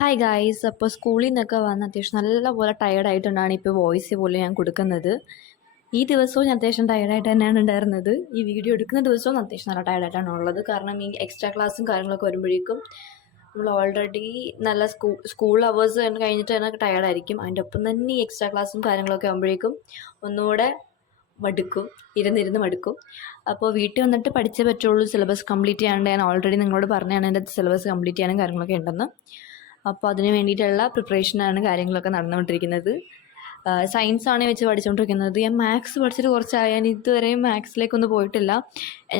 Hi guys. അപ്പോൾ സ്കൂളിൽ നിന്നൊക്കെ വന്ന് അത്യാവശ്യം നല്ലപോലെ ടയേർഡായിട്ടുണ്ടാണ് ഇപ്പോൾ വോയിസ് പോലും ഞാൻ കൊടുക്കുന്നത്. ഈ ദിവസവും ഞാൻ അത്യാവശ്യം ടയേർഡായിട്ട് തന്നെയാണ് ഉണ്ടായിരുന്നത്. ഈ വീഡിയോ എടുക്കുന്ന ദിവസവും അത്യാവശ്യം നല്ല ടയേർഡായിട്ടാണ് ഉള്ളത്. കാരണം ഈ എക്സ്ട്രാ ക്ലാസ്സും കാര്യങ്ങളൊക്കെ വരുമ്പോഴേക്കും നമ്മൾ ഓൾറെഡി നല്ല സ്കൂൾ അവേഴ്സ് തന്നെ കഴിഞ്ഞിട്ട് തന്നെ ടയേർഡായിരിക്കും. അതിൻ്റെ ഒപ്പം തന്നെ ഈ എക്സ്ട്രാ ക്ലാസ്സും കാര്യങ്ങളൊക്കെ ആകുമ്പോഴേക്കും ഒന്നുകൂടെ മടുക്കും, ഇരുന്നിരുന്ന് മടുക്കും. അപ്പോൾ വീട്ടിൽ വന്നിട്ട് പഠിച്ചേ പറ്റുള്ളൂ. സിലബസ് കംപ്ലീറ്റ് ചെയ്യാണ്ട് ഞാൻ ഓൾറെഡി നിങ്ങളോട് പറഞ്ഞതാണ് എൻ്റെ സിലബസ് കംപ്ലീറ്റ് ചെയ്യാനും കാര്യങ്ങളൊക്കെ ഉണ്ടെന്ന്. അപ്പോൾ അതിന് വേണ്ടിയിട്ടുള്ള പ്രിപ്പറേഷനാണ് കാര്യങ്ങളൊക്കെ നടന്നുകൊണ്ടിരിക്കുന്നത്. സയൻസാണ് വെച്ച് പഠിച്ചുകൊണ്ടിരിക്കുന്നത്. ഞാൻ മാത്സ് പഠിച്ചിട്ട് കുറച്ചായി. ഞാൻ ഇതുവരെയും മാത്സിലേക്കൊന്നും പോയിട്ടില്ല.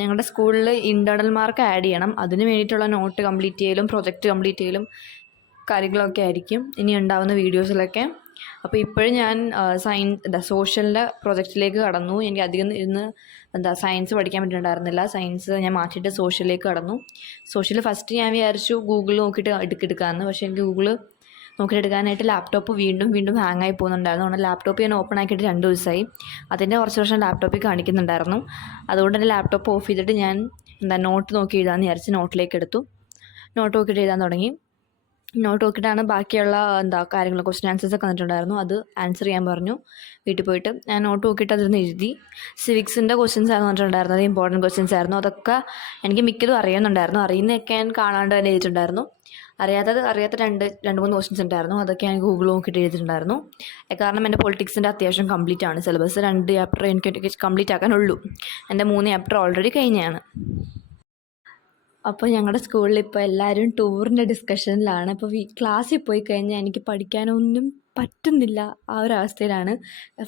ഞങ്ങളുടെ സ്കൂളിൽ ഇൻറ്റേർണൽ മാർക്ക് ആഡ് ചെയ്യണം. അതിന് വേണ്ടിയിട്ടുള്ള നോട്ട് കംപ്ലീറ്റ് ചെയ്യലും പ്രൊജക്റ്റ് കംപ്ലീറ്റ് ചെയ്യലും കാര്യങ്ങളൊക്കെ ആയിരിക്കും ഇനി ഉണ്ടാവുന്ന വീഡിയോസിലൊക്കെ. അപ്പോൾ ഇപ്പോഴും ഞാൻ സോഷ്യലിൻ്റെ പ്രൊജക്റ്റിലേക്ക് കടന്നു. എനിക്ക് അധികം ഇരുന്ന് സയൻസ് പഠിക്കാൻ പറ്റുന്നുണ്ടായിരുന്നില്ല. സയൻസ് ഞാൻ മാറ്റിയിട്ട് സോഷ്യലിലേക്ക് കടന്നു. സോഷ്യൽ ഫസ്റ്റ് ഞാൻ വിചാരിച്ചു ഗൂഗിൾ നോക്കിയിട്ട് എടുക്കാമെന്ന്. പക്ഷേ എനിക്ക് ഗൂഗിൾ നോക്കിയിട്ട് എടുക്കാനായിട്ട് ലാപ്ടോപ്പ് വീണ്ടും ഹാങ് ആയി പോകുന്നുണ്ടായിരുന്നു. അതുകൊണ്ട് ലാപ്ടോപ്പ് ഞാൻ ഓപ്പൺ ആക്കിയിട്ട് 2 ദിവസമായി. അതിൻ്റെ കുറച്ച് വർഷം ലാപ്ടോപ്പിൽ കാണിക്കുന്നുണ്ടായിരുന്നു. അതുകൊണ്ട് തന്നെ ലാപ്ടോപ്പ് ഓഫ് ചെയ്തിട്ട് ഞാൻ നോട്ട് നോക്കി എഴുതാമെന്ന് വിചാരിച്ച് നോട്ടിലേക്ക് എടുത്തു. നോട്ട് നോക്കിയിട്ട് എഴുതാൻ തുടങ്ങി. നോട്ട് നോക്കിയിട്ടാണ് ബാക്കിയുള്ള കാര്യങ്ങൾ ക്വസ്റ്റ്യൻ ആൻസേഴ്സൊക്കെ വന്നിട്ടുണ്ടായിരുന്നു. അത് ആൻസർ ചെയ്യാൻ പറഞ്ഞു വീട്ടിൽ പോയിട്ട്. ഞാൻ നോട്ട് നോക്കിയിട്ട് അതിരുന്ന് എഴുതി. സിവിക്സിൻ്റെ ക്വസ്റ്റ്യൻസ് ആയിരുന്നു വന്നിട്ടുണ്ടായിരുന്നത്. ഇമ്പോർട്ടൻറ്റ് ക്വസ്റ്റ്യൻസ് ആയിരുന്നു. അതൊക്കെ എനിക്ക് മിക്കതും അറിയുന്നുണ്ടായിരുന്നു. അറിയുന്നതൊക്കെ ഞാൻ കാണാണ്ട് തന്നെ എഴുതിയിട്ടുണ്ടായിരുന്നു. അറിയാത്ത രണ്ട് മൂന്ന് ക്വസ്റ്റ്യൻസ് ഉണ്ടായിരുന്നു. അതൊക്കെ ഞാൻ ഗൂഗിൾ നോക്കിയിട്ട് എഴുതിയിട്ടുണ്ടായിരുന്നു. കാരണം എൻ്റെ പൊളിറ്റിക്സിൻ്റെ അത്യാവശ്യം കംപ്ലീറ്റ് ആണ് സിലബസ്. 2 ചാപ്റ്റർ എനിക്ക് കംപ്ലീറ്റ് ആക്കാനുള്ളൂ. എൻ്റെ 3 ചാപ്റ്റർ ഓൾറെഡി കഴിഞ്ഞതാണ്. അപ്പോൾ ഞങ്ങളുടെ സ്കൂളിൽ ഇപ്പോൾ എല്ലാവരും ടൂറിൻ്റെ ഡിസ്കഷനിലാണ്. അപ്പോൾ ക്ലാസ്സിൽ പോയി കഴിഞ്ഞാൽ എനിക്ക് പഠിക്കാനൊന്നും പറ്റുന്നില്ല. ആ ഒരു അവസ്ഥയിലാണ്.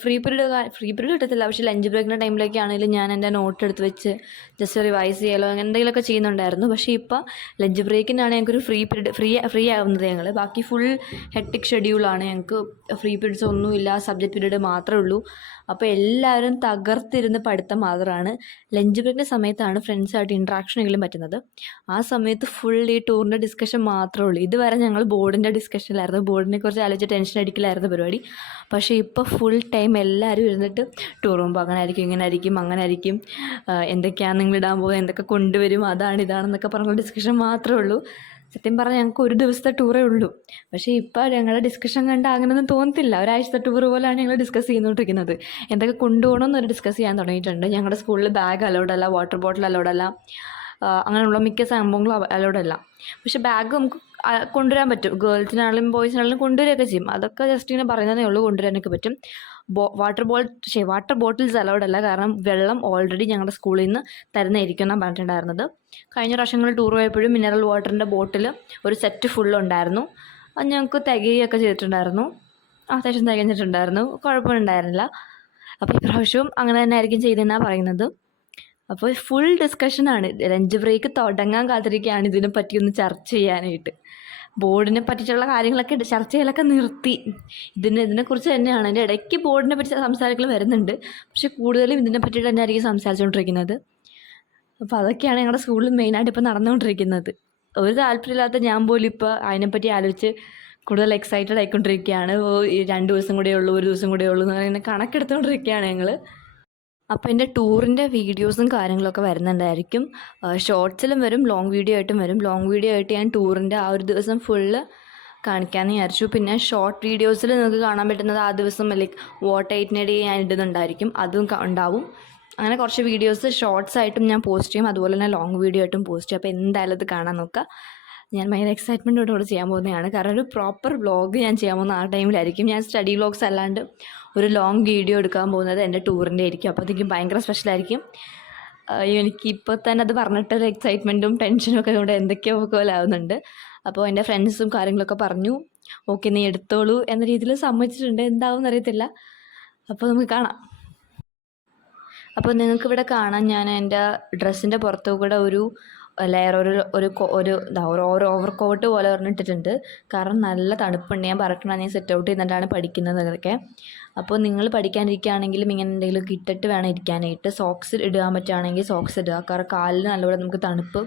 ഫ്രീ പീരീഡ് കിട്ടത്തില്ല. പക്ഷേ ലഞ്ച് ബ്രേക്കിൻ്റെ ടൈമിലൊക്കെ ആണെങ്കിലും ഞാൻ എൻ്റെ നോട്ട് എടുത്ത് വെച്ച് ജസ്റ്റ് റിവൈസ് ചെയ്യലോ അങ്ങനെ എന്തെങ്കിലുമൊക്കെ ചെയ്യുന്നുണ്ടായിരുന്നു. പക്ഷേ ഇപ്പോൾ ലഞ്ച് ബ്രേക്കിനാണ് ഞങ്ങൾക്കൊരു ഫ്രീ ആവുന്നത്. ഞങ്ങൾ ബാക്കി ഫുൾ ഹെക്ടിക് ഷെഡ്യൂളാണ്. ഞങ്ങൾക്ക് ഫ്രീ പീരീഡ്സ് ഒന്നുമില്ല. സബ്ജക്റ്റ് പീരീഡ് മാത്രമേ ഉള്ളൂ. അപ്പോൾ എല്ലാവരും തകർത്തിരുന്ന് പഠിത്തം മാത്രമാണ്. ലഞ്ച് ബ്രേക്കിൻ്റെ സമയത്താണ് ഫ്രണ്ട്സായിട്ട് ഇൻട്രാക്ഷൻ എങ്കിലും പറ്റുന്നത്. ആ സമയത്ത് ഫുൾ ഈ ടൂറിൻ്റെ ഡിസ്കഷൻ മാത്രമേ ഉള്ളൂ. ഇതുവരെ ഞങ്ങൾ ബോർഡിൻ്റെ ഡിസ്കഷനിലായിരുന്നു. ബോർഡിനെ കുറിച്ച് ആലോചിച്ച് ടെൻഷൻ അടിക്കലായിരുന്നു പരിപാടി. പക്ഷേ ഇപ്പോൾ ഫുൾ ടൈം എല്ലാവരും ഇരുന്നിട്ട് ടൂർ പോകുമ്പോൾ അങ്ങനെ ആയിരിക്കും, ഇങ്ങനെ ആയിരിക്കും, എന്തൊക്കെയാണ് നിങ്ങൾ ഇടാൻ പോകുന്നത്, എന്തൊക്കെ കൊണ്ടുവരും, ഇതാണെന്നൊക്കെ പറഞ്ഞുള്ള ഡിസ്കഷൻ മാത്രമേ ഉള്ളൂ. സത്യം പറഞ്ഞാൽ ഞങ്ങൾക്ക് ഒരു ദിവസത്തെ ടൂറേ ഉള്ളൂ. പക്ഷേ ഇപ്പോൾ ഞങ്ങളുടെ ഡിസ്കഷൻ കണ്ട് അങ്ങനെയൊന്നും തോന്നത്തില്ല. ഒരാഴ്ചത്തെ ടൂർ പോലെയാണ് ഞങ്ങൾ ഡിസ്കസ് ചെയ്തുകൊണ്ടിരിക്കുന്നത്. എന്തൊക്കെ കൊണ്ടുപോകണമെന്നൊരു ഡിസ്കസ് ചെയ്യാൻ തുടങ്ങിയിട്ടുണ്ട്. ഞങ്ങളുടെ സ്കൂളിൽ ബാഗ് അലൗഡല്ല, വാട്ടർ ബോട്ടിൽ അലൗഡല്ല, അങ്ങനെയുള്ള മിക്ക സംഭവങ്ങളും അലൗഡല്ല. പക്ഷേ ബാഗ് നമുക്ക് കൊണ്ടുവരാൻ പറ്റും. ഗേൾസിനാണെങ്കിലും ബോയ്സിനാണെങ്കിലും കൊണ്ടുവരികയൊക്കെ ചെയ്യും. അതൊക്കെ ജസ്റ്റ് ഇങ്ങനെ പറയുന്നതേ ഉള്ളൂ. കൊണ്ടുവരാനൊക്കെ പറ്റും. വാട്ടർ ബോട്ടിൽസ് അലൗഡ് അല്ല. കാരണം വെള്ളം ഓൾറെഡി ഞങ്ങളുടെ സ്കൂളിൽ നിന്ന് തരുന്നതായിരിക്കും എന്നാണ് പറഞ്ഞിട്ടുണ്ടായിരുന്നത്. കഴിഞ്ഞ പ്രാവശ്യങ്ങളിൽ ടൂർ പോയപ്പോഴും മിനറൽ വാട്ടറിൻ്റെ ബോട്ടിൽ ഒരു സെറ്റ് ഫുള്ളുണ്ടായിരുന്നു. അത് ഞങ്ങൾക്ക് തികയൊക്കെ ചെയ്തിട്ടുണ്ടായിരുന്നു. അത്യാവശ്യം തികഞ്ഞിട്ടുണ്ടായിരുന്നു. കുഴപ്പമുണ്ടായിരുന്നില്ല. അപ്പോൾ ഈ പ്രാവശ്യവും അങ്ങനെ തന്നെ ആയിരിക്കും ചെയ്തതെന്നാണ് പറയുന്നത്. അപ്പോൾ ഫുൾ ഡിസ്കഷനാണ്. ലഞ്ച് ബ്രേക്ക് തുടങ്ങാൻ കാത്തിരിക്കുകയാണ് ഇതിനെ പറ്റിയൊന്ന് ചർച്ച ചെയ്യാനായിട്ട്. ബോർഡിനെ പറ്റിയിട്ടുള്ള കാര്യങ്ങളൊക്കെ ചർച്ച ചെയ്യലൊക്കെ നിർത്തി. ഇതിനെക്കുറിച്ച് തന്നെയാണ്. അതിൻ്റെ ഇടയ്ക്ക് ബോർഡിനെ പറ്റി സംസാരങ്ങൾ വരുന്നുണ്ട്. പക്ഷെ കൂടുതലും ഇതിനെ പറ്റിയിട്ട് തന്നെ ആയിരിക്കും സംസാരിച്ചുകൊണ്ടിരിക്കുന്നത്. അപ്പോൾ അതൊക്കെയാണ് ഞങ്ങളുടെ സ്കൂളിൽ മെയിനായിട്ട് ഇപ്പോൾ നടന്നുകൊണ്ടിരിക്കുന്നത്. ഒരു താല്പര്യമില്ലാത്ത ഞാൻ പോലും ഇപ്പോൾ അതിനെപ്പറ്റി ആലോചിച്ച് കൂടുതൽ എക്സൈറ്റഡ് ആയിക്കൊണ്ടിരിക്കുകയാണ്. 2 ദിവസം കൂടെ ഉള്ളൂ, 1 ദിവസം കൂടെ ഉള്ളൂ എന്ന് പറയുന്നത് കണക്കെടുത്തുകൊണ്ടിരിക്കുകയാണ് ഞങ്ങൾ. അപ്പോൾ എൻ്റെ ടൂറിൻ്റെ വീഡിയോസും കാര്യങ്ങളൊക്കെ വരുന്നുണ്ടായിരിക്കും. ഷോർട്സിലും വരും, ലോങ് വീഡിയോ ആയിട്ടും വരും. ലോങ് വീഡിയോ ആയിട്ട് ഞാൻ ടൂറിൻ്റെ ആ ഒരു ദിവസം ഫുള്ള് കാണിക്കാമെന്ന് വിചാരിച്ചു. പിന്നെ ഷോർട്ട് വീഡിയോസിൽ നിങ്ങൾക്ക് കാണാൻ പറ്റുന്നത് ആ ദിവസം ലൈക്ക് വോട്ട് 8 ഡേ ഞാൻ ഇടുന്നുണ്ടായിരിക്കും. അതും ഉണ്ടാവും. അങ്ങനെ കുറച്ച് വീഡിയോസ് ഷോർട്സ് ആയിട്ടും ഞാൻ പോസ്റ്റ് ചെയ്യും. അതുപോലെ തന്നെ ലോങ് വീഡിയോ ആയിട്ടും പോസ്റ്റ് ചെയ്യും. അപ്പോൾ എന്തായാലും അത് കാണാൻ നോക്കുക. ഞാൻ ഭയങ്കര എക്സൈറ്റ്മെൻറ്റോടുകൂടി ചെയ്യാൻ പോകുന്നതാണ്. കാരണം ഒരു പ്രോപ്പർ വ്ളോഗ് ഞാൻ ചെയ്യാൻ പോകുന്ന ആ ടൈമിലായിരിക്കും. ഞാൻ സ്റ്റഡി വ്ളോഗ്സ് അല്ലാണ്ട് ഒരു ലോങ് വീഡിയോ എടുക്കാൻ പോകുന്നത് എൻ്റെ ടൂറിൻ്റെ ആയിരിക്കും. അപ്പോൾ അതെനിക്ക് ഭയങ്കര സ്പെഷ്യലായിരിക്കും. എനിക്ക് ഇപ്പോൾ തന്നെ അത് പറഞ്ഞിട്ടൊരു എക്സൈറ്റ്മെൻറ്റും ടെൻഷനും ഒക്കെ ഇവിടെ എന്തൊക്കെയോ പോലെ ആവുന്നുണ്ട്. അപ്പോൾ എൻ്റെ ഫ്രണ്ട്സും കാര്യങ്ങളൊക്കെ പറഞ്ഞു, ഓക്കെ നീ എടുത്തോളൂ എന്ന രീതിയിൽ സമ്മതിച്ചിട്ടുണ്ട്. എന്താവും എന്നറിയത്തില്ല. അപ്പോൾ നമുക്ക് കാണാം. അപ്പോൾ നിങ്ങൾക്കിവിടെ കാണാൻ ഞാൻ എൻ്റെ ഡ്രസ്സിൻ്റെ പുറത്തു കൂടെ ഒരു ലെയർ ഒരു ഓവർ കോട്ട് പോലെ ഇട്ടിട്ടുണ്ട്. കാരണം നല്ല തണുപ്പുണ്ട്. ഞാൻ പറക്കണം, ഞാൻ സെറ്റ് ഔട്ട് ചെയ്തിട്ടാണ് പഠിക്കുന്നത് അതൊക്കെ. അപ്പോൾ നിങ്ങൾ പഠിക്കാനിരിക്കുകയാണെങ്കിലും ഇങ്ങനെ എന്തെങ്കിലുമൊക്കെ ഇട്ടിട്ട് വേണം ഇരിക്കാനായിട്ട്. സോക്സ് ഇടാൻ പറ്റുകയാണെങ്കിൽ സോക്സ് ഇടുക. കാരണം കാലിന് നല്ലപോലെ നമുക്ക് തണുപ്പ്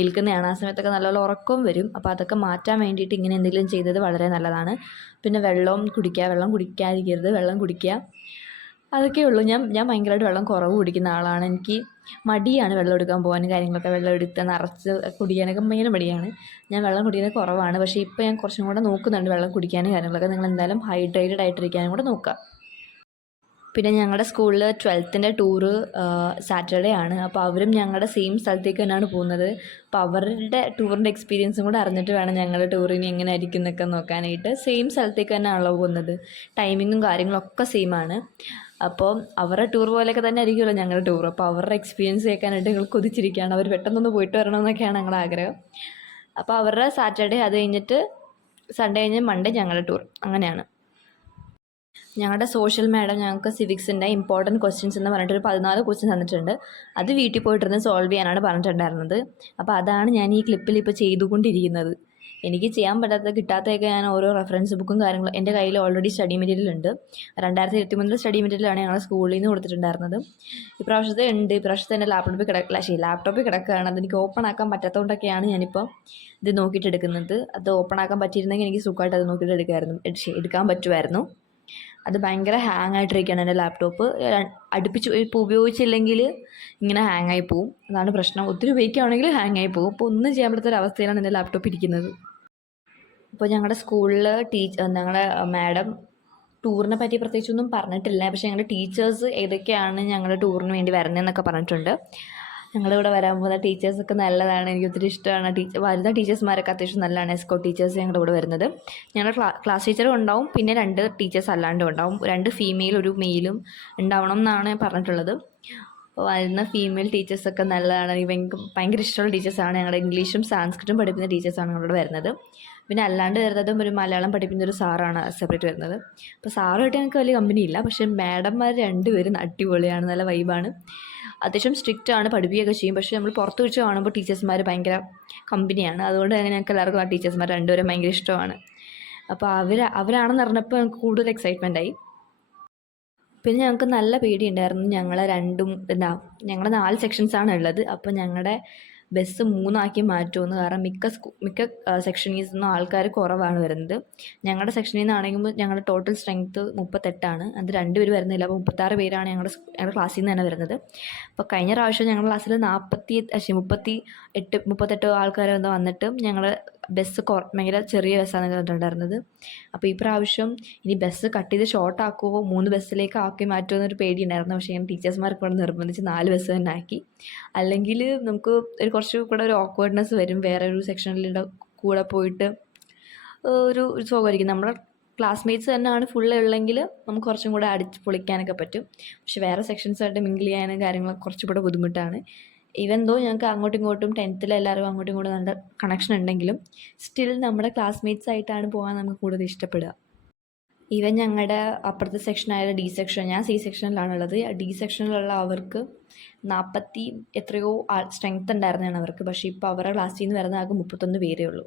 ഏൽക്കുന്നതാണ്. ആ സമയത്തൊക്കെ നല്ലപോലെ ഉറക്കവും വരും. അപ്പോൾ അതൊക്കെ മാറ്റാൻ വേണ്ടിയിട്ട് ഇങ്ങനെ എന്തെങ്കിലും ചെയ്തത് വളരെ നല്ലതാണ്. പിന്നെ വെള്ളം കുടിക്കാതിരിക്കരുത്, വെള്ളം കുടിക്കുക. അതൊക്കെ ഉള്ളൂ. ഞാൻ ഭയങ്കരമായിട്ട് വെള്ളം കുറവ് കുടിക്കുന്ന ആളാണ്. എനിക്ക് മടിയാണ് വെള്ളം എടുക്കാൻ പോകാനും കാര്യങ്ങളൊക്കെ. വെള്ളം എടുത്ത് നിറച്ച് കുടിക്കാനൊക്കെ ഭയങ്കര മടിയാണ്. ഞാൻ വെള്ളം കുടിക്കുന്നത് കുറവാണ്. പക്ഷേ ഇപ്പോൾ ഞാൻ കുറച്ചും കൂടെ നോക്കുന്നുണ്ട് വെള്ളം കുടിക്കാനും കാര്യങ്ങളൊക്കെ. നിങ്ങളെന്തായാലും ഹൈഡ്രേറ്റഡ് ആയിട്ടിരിക്കാനും കൂടെ നോക്കുക. പിന്നെ ഞങ്ങളുടെ സ്കൂളിൽ 12th ടൂറ് സാറ്റർഡേ ആണ്. അപ്പോൾ അവരും ഞങ്ങളുടെ സെയിം സ്ഥലത്തേക്ക് തന്നെയാണ് പോകുന്നത്. അപ്പോൾ അവരുടെ ടൂറിൻ്റെ എക്സ്പീരിയൻസും കൂടെ അറിഞ്ഞിട്ട് വേണം ഞങ്ങളുടെ ടൂറിന് എങ്ങനെ ആയിരിക്കും എന്നൊക്കെ നോക്കാനായിട്ട്. സെയിം സ്ഥലത്തേക്ക് തന്നെയാണല്ലോ പോകുന്നത്. ടൈമിങ്ങും കാര്യങ്ങളൊക്കെ സെയിം ആണ്. അപ്പോൾ അവരുടെ ടൂർ പോലെയൊക്കെ തന്നെ ആയിരിക്കുമല്ലോ ഞങ്ങളുടെ ടൂർ. അപ്പോൾ അവരുടെ എക്സ്പീരിയൻസ് കേൾക്കാനായിട്ട് ഞങ്ങൾ കൊതിച്ചിരിക്കുകയാണ്. അവർ പെട്ടെന്നൊന്ന് പോയിട്ട് വരണമെന്നൊക്കെയാണ് ഞങ്ങളുടെ ആഗ്രഹം. അപ്പോൾ അവരുടെ സാറ്റർഡേ, അത് കഴിഞ്ഞിട്ട് സൺഡേ കഴിഞ്ഞ് മൺഡേ ഞങ്ങളുടെ ടൂർ. അങ്ങനെയാണ്. ഞങ്ങളുടെ സോഷ്യൽ മാഡം ഞങ്ങൾക്ക് സിവിക്സിൻ്റെ ഇമ്പോർട്ടൻറ്റ് ക്വസ്റ്റ്യൻസ് എന്ന് പറഞ്ഞിട്ടൊരു 14 ക്വസ്റ്റ്യൻസ് തന്നിട്ടുണ്ട്. അത് വീട്ടിൽ പോയിട്ടിരുന്ന് സോൾവ് ചെയ്യാനാണ് പറഞ്ഞിട്ടുണ്ടായിരുന്നത്. അപ്പോൾ അതാണ് ഞാൻ ഈ ക്ലിപ്പിൽ ഇപ്പോൾ ചെയ്തുകൊണ്ടിരിക്കുന്നത്. എനിക്ക് ചെയ്യാൻ പറ്റാത്ത കിട്ടാത്തതൊക്കെ ഞാൻ ഓരോ റെഫറൻസ് ബുക്കും കാര്യങ്ങളും എൻ്റെ കയ്യിൽ ഓൾറെഡി സ്റ്റഡി മെറ്റീരിയൽ ഉണ്ട്. 2023 സ്റ്റഡി മെറ്റീരിയലാണ് ഞങ്ങളുടെ സ്കൂളിൽ നിന്ന് കൊടുത്തിട്ടുണ്ടായിരുന്നത്. ഇപ്രാവശ്യത്തെ ഉണ്ട്. ഇപ്രാവശ്യത്തെ എൻ്റെ ലാപ്ടോപ്പിൽ കിടക്കുകയാണ്. അതെനിക്ക് ഓപ്പൺ ആക്കാൻ പറ്റാത്തതുകൊണ്ടൊക്കെയാണ് ഞാനിപ്പോൾ ഇത് നോക്കിയിട്ട് എടുക്കുന്നത്. അത് ഓപ്പൺ ആക്കാൻ പറ്റിയിരുന്നെങ്കിൽ എനിക്ക് സുഖമായിട്ട് അത് നോക്കിയിട്ട് എടുക്കാൻ പറ്റുമായിരുന്നു. അത് ഭയങ്കര ഹാങ് ആയിട്ടിരിക്കുകയാണ് എൻ്റെ ലാപ്ടോപ്പ്. അടുപ്പിച്ച് ഇപ്പോൾ ഉപയോഗിച്ചില്ലെങ്കിൽ ഇങ്ങനെ ഹാങ് ആയി പോവും. അതാണ് പ്രശ്നം. ഒത്തിരി ഉപയോഗിക്കുകയാണെങ്കിൽ ഹാങ് ആയി പോകും. അപ്പോൾ ഒന്നും ചെയ്യാൻ പറ്റാത്ത ഒരവസ്ഥയിലാണ് എൻ്റെ ലാപ്ടോപ്പ് ഇരിക്കുന്നത്. ഇപ്പോൾ ഞങ്ങളുടെ സ്കൂളിൽ ഞങ്ങളുടെ മാഡം ടൂറിനെ പറ്റി പ്രത്യേകിച്ചൊന്നും പറഞ്ഞിട്ടില്ല. പക്ഷേ ഞങ്ങളുടെ ടീച്ചേഴ്സ് ഏതൊക്കെയാണ് ഞങ്ങളുടെ ടൂറിന് വേണ്ടി വരുന്നതെന്നൊക്കെ പറഞ്ഞിട്ടുണ്ട്. ഞങ്ങളിവിടെ വരാൻ പോകുന്ന ടീച്ചേഴ്സൊക്കെ നല്ലതാണ്. എനിക്ക് ഒത്തിരി ഇഷ്ടമാണ്. വരുന്ന ടീച്ചേഴ്സ്മാരൊക്കെ അത്യാവശ്യം നല്ലതാണ്. എസ്കോട്ട് ടീച്ചേഴ്സ് ഞങ്ങളുടെ കൂടെ വരുന്നത്. ഞങ്ങളുടെ ക്ലാസ് ടീച്ചറും ഉണ്ടാവും, പിന്നെ 2 ടീച്ചേഴ്സ് അല്ലാണ്ടും ഉണ്ടാവും. 2 ഫീമെയിൽ 1 മെയിലും ഉണ്ടാവണം എന്നാണ് പറഞ്ഞിട്ടുള്ളത്. അപ്പോൾ വരുന്ന ഫീമെയിൽ ടീച്ചേഴ്സൊക്കെ നല്ലതാണ്. എനിക്ക് ഭയങ്കര ഇഷ്ടമുള്ള ടീച്ചേഴ്സാണ്. ഞങ്ങളുടെ ഇംഗ്ലീഷും സാൻസ്ക്രിറ്റും പഠിപ്പിക്കുന്ന ടീച്ചേഴ്സാണ് ഞങ്ങളുടെ വരുന്നത്. പിന്നെ അല്ലാണ്ട് വരുന്നതും ഒരു മലയാളം പഠിപ്പിക്കുന്ന ഒരു സാറാണ് സെപ്പറേറ്റ് വരുന്നത്. അപ്പോൾ സാറുമായിട്ട് ഞങ്ങൾക്ക് വലിയ കമ്പനിയില്ല. പക്ഷേ മാഡംമാർ 2 പേരും അടിപൊളിയാണ്, നല്ല വൈബാണ്. അത്യാവശ്യം സ്ട്രിക്റ്റ് ആണ്, പഠിപ്പിക്കുകയൊക്കെ ചെയ്യും. പക്ഷേ നമ്മൾ പുറത്ത് വെച്ച് കാണുമ്പോൾ ടീച്ചേഴ്സ്മാർ ഭയങ്കര കമ്പനിയാണ്. അതുകൊണ്ട് തന്നെ ഞങ്ങൾക്ക് എല്ലാവർക്കും ആ ടീച്ചേഴ്സ്മാർ 2 പേരും ഭയങ്കര ഇഷ്ടമാണ്. അപ്പോൾ അവരാണെന്ന് അറിഞ്ഞപ്പോൾ ഞങ്ങൾക്ക് കൂടുതൽ എക്സൈറ്റ്മെൻ്റ് ആയി. പിന്നെ ഞങ്ങൾക്ക് നല്ല പേടിയുണ്ടായിരുന്നു. ഞങ്ങൾ 4 സെക്ഷൻസാണ് ഉള്ളത്. അപ്പോൾ ഞങ്ങളുടെ ബസ് 3 ആക്കി മാറ്റുമെന്ന്. കാരണം മിക്ക സെക്ഷനിൽ നിന്നും ആൾക്കാർ കുറവാണ് വരുന്നത്. ഞങ്ങളുടെ സെക്ഷനിൽ നിന്നാണെങ്കിൽ ഞങ്ങളുടെ ടോട്ടൽ സ്ട്രെങ്ത്ത് 38 അത് 2 പേര് വരുന്നില്ല. അപ്പോൾ 36 പേരാണ് ഞങ്ങളുടെ ക്ലാസ്സിൽ നിന്ന് തന്നെ വരുന്നത്. അപ്പോൾ കഴിഞ്ഞ പ്രാവശ്യം ഞങ്ങളുടെ ക്ലാസ്സിൽ 38 ആൾക്കാർ വന്നിട്ട് ഞങ്ങൾ ബസ് ഭയങ്കര ചെറിയ ബസ്സാണ് കണ്ടിട്ടുണ്ടായിരുന്നത്. അപ്പോൾ ഈ പ്രാവശ്യം ഇനി ബസ് കട്ട് ചെയ്ത് ഷോർട്ട് ആക്കുമോ 3 ബസ്സിലേക്ക് ആക്കി മാറ്റുമോ എന്നൊരു പേടിയുണ്ടായിരുന്നു. പക്ഷേ ഞാൻ ടീച്ചേഴ്സ്മാർക്ക് ഇവിടെ നിർബന്ധിച്ച് 4 ബസ് തന്നെ ആക്കി. അല്ലെങ്കിൽ നമുക്ക് കുറച്ച് കൂടെ ഒരു ഓക്വേർഡ്നെസ് വരും. വേറെ ഒരു സെക്ഷനിലുള്ള കൂടെ പോയിട്ട് ഒരു സുഖമായിരിക്കും. നമ്മുടെ ക്ലാസ്മേറ്റ്സ് തന്നെയാണ് ഫുള്ള് ഉള്ളെങ്കിൽ നമുക്ക് കുറച്ചും കൂടെ അടിച്ച് പൊളിക്കാനൊക്കെ പറ്റും. പക്ഷേ വേറെ സെക്ഷൻസായിട്ട് മിങ്കിൾ ചെയ്യാനും കാര്യങ്ങളൊക്കെ കുറച്ചുകൂടെ ബുദ്ധിമുട്ടാണ്. ഈവൻ ദോ ഞങ്ങൾക്ക് അങ്ങോട്ടും ഇങ്ങോട്ടും 10th എല്ലാവരും അങ്ങോട്ടും ഇങ്ങോട്ടും നല്ല കണക്ഷൻ ഉണ്ടെങ്കിലും സ്റ്റിൽ നമ്മുടെ ക്ലാസ്മേറ്റ്സ് ആയിട്ടാണ് പോകാൻ നമുക്ക് കൂടുതൽ ഇഷ്ടപ്പെടുക. ഈവൻ ഞങ്ങളുടെ അപ്പുറത്തെ സെക്ഷനായ ഡി സെക്ഷൻ, ഞാൻ സി സെക്ഷനിലാണുള്ളത്. ഡി സെക്ഷനിലുള്ള അവർക്ക് 40 എത്രയോ സ്ട്രെങ്ത് ഉണ്ടായിരുന്നതാണ് അവർക്ക്. പക്ഷേ ഇപ്പോൾ അവരുടെ ക്ലാസ്സിൽ നിന്ന് വരുന്ന ആകെ 31 പേരേ ഉള്ളൂ.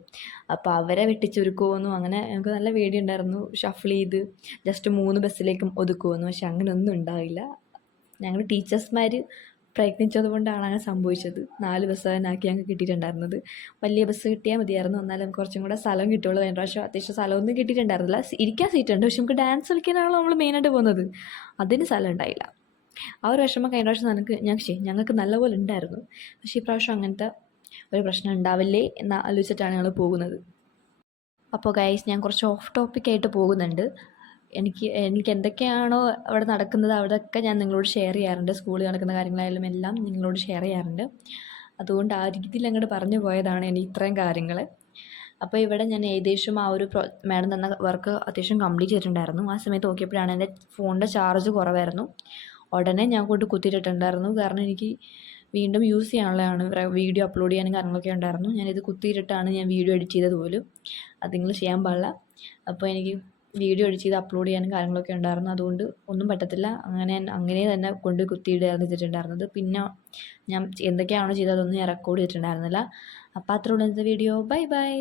അപ്പോൾ അവരെ വെട്ടിച്ചുരുക്കുമെന്നു അങ്ങനെ ഞങ്ങൾക്ക് നല്ല പേടിയുണ്ടായിരുന്നു. ഷഫിൾ ചെയ്ത് ജസ്റ്റ് 3 ബസ്സിലേക്കും ഒതുക്കുമെന്നു. പക്ഷെ അങ്ങനെയൊന്നും ഉണ്ടാവില്ല. ഞങ്ങൾ ടീച്ചേഴ്സ്മാർ പ്രയത്നിച്ചത് കൊണ്ടാണ് അങ്ങനെ സംഭവിച്ചത്. 4 ബസ് തന്നെയാക്കി ഞങ്ങൾക്ക് കിട്ടിയിട്ടുണ്ടായിരുന്നത്. വലിയ ബസ് കിട്ടിയാൽ മതിയായിരുന്നു. എന്നാലും കുറച്ചും കൂടെ സ്ഥലം കിട്ടുള്ളൂ. കഴിഞ്ഞ പ്രാവശ്യം അത്യാവശ്യം സ്ഥലമൊന്നും കിട്ടിയിട്ടുണ്ടായിരുന്നില്ല. ഇരിക്കാൻ സീറ്റുണ്ട്, പക്ഷെ നമുക്ക് ഡാൻസ് കളിക്കാനാണല്ലോ നമ്മൾ മെയിനായിട്ട് പോകുന്നത്. അതിന് സ്ഥലം ഉണ്ടായില്ല. ആ ഒരു വിഷമം കഴിഞ്ഞ പ്രാവശ്യം ഞങ്ങൾക്ക് നല്ലപോലെ ഉണ്ടായിരുന്നു. പക്ഷേ ഈ പ്രാവശ്യം അങ്ങനത്തെ ഒരു പ്രശ്നം ഉണ്ടാവില്ലേ എന്ന് ആലോചിച്ചിട്ടാണ് ഞങ്ങൾ പോകുന്നത്. അപ്പോൾ ഗൈസ്, ഞാൻ കുറച്ച് ഓഫ് ടോപ്പിക്കായിട്ട് പോകുന്നുണ്ട്. എനിക്ക് എന്തൊക്കെയാണോ അവിടെ നടക്കുന്നത് അവിടെയൊക്കെ ഞാൻ നിങ്ങളോട് ഷെയർ ചെയ്യാറുണ്ട്. സ്കൂളിൽ നടക്കുന്ന കാര്യങ്ങളായാലും എല്ലാം നിങ്ങളോട് ഷെയർ ചെയ്യാറുണ്ട്. അതുകൊണ്ട് ആ രീതിയിൽ അങ്ങോട്ട് പറഞ്ഞു പോയതാണ് എനിക്ക് ഇത്രയും കാര്യങ്ങൾ. അപ്പോൾ ഇവിടെ ഞാൻ ഏകദേശം ആ ഒരു മാഡം തന്ന വർക്ക് അത്യാവശ്യം കംപ്ലീറ്റ് ചെയ്തിട്ടുണ്ടായിരുന്നു. ആ സമയത്ത് നോക്കിയപ്പോഴാണ് എൻ്റെ ഫോണിൻ്റെ ചാർജ് കുറവായിരുന്നു. ഉടനെ ഞാൻ കൊണ്ട് കുത്തിയിട്ടുണ്ടായിരുന്നു. കാരണം എനിക്ക് വീണ്ടും യൂസ് ചെയ്യാനുള്ളതാണ്. വീഡിയോ അപ്ലോഡ് ചെയ്യാനും കാര്യങ്ങളൊക്കെ ഉണ്ടായിരുന്നു. ഞാനിത് കുത്തിയിട്ടിട്ടാണ് ഞാൻ വീഡിയോ എഡിറ്റ് ചെയ്തത് പോലും. അത് നിങ്ങൾ ചെയ്യാൻ പാടില്ല. അപ്പോൾ എനിക്ക് വീഡിയോ എഡിറ്റ് ചെയ്ത് അപ്ലോഡ് ചെയ്യാനും കാര്യങ്ങളൊക്കെ ഉണ്ടായിരുന്നു. അതുകൊണ്ട് ഒന്നും പറ്റത്തില്ല. അങ്ങനെ തന്നെ കൊണ്ട് കുത്തിയിടുകയായിരുന്നു ചെയ്തിട്ടുണ്ടായിരുന്നത്. പിന്നെ ഞാൻ എന്തൊക്കെയാണോ ചെയ്തത് അതൊന്നും ഞാൻ റെക്കോർഡ് ചെയ്തിട്ടുണ്ടായിരുന്നില്ല. അപ്പോൾ അത്രയുള്ള ഇന്നത്തെ വീഡിയോ. Bye bye.